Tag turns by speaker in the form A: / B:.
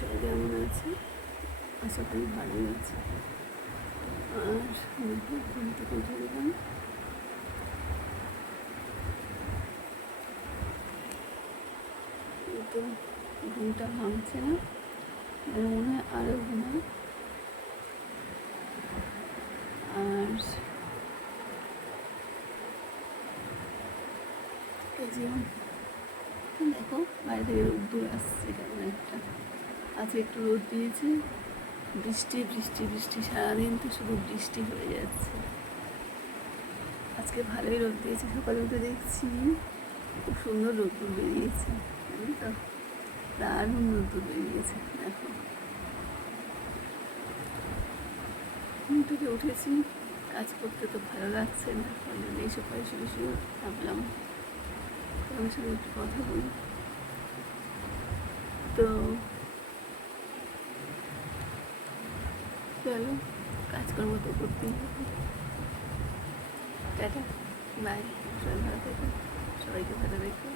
A: হয়েছে আশা করি ভালোই আছে। আর ঘুম থেকে উঠে গেলাম তো ঘুমটা ভাঙছে না মনে হয় আরও ঘুমাই আর এই যে, দেখো, বাইরে থেকে রোদ্দুর আসছে কেমন একটা। আজকে একটু রোদ দিয়েছে। বৃষ্টি বৃষ্টি বৃষ্টি, সারাদিন তো শুধু বৃষ্টি হয়ে যাচ্ছে। আজকে ভালোই রোদ দিয়েছে, সকালে উঠে দেখছি খুব সুন্দর রোদ্দুর বেরিয়েছে। জানো তো? দারুণ রোদ্দুর বেরিয়েছে, দেখো। ঘুম থেকে উঠেছি, কাজ করতে তো ভালো লাগছে না এই সকালে শুধু শুধু ভাবলাম তোমার সঙ্গে একটু কথা বলি। চলো কাজকর্ম তো করতেই হবে। টাটা বাই সবাই ভালো থেকো সবাইকে ভালো রেখো।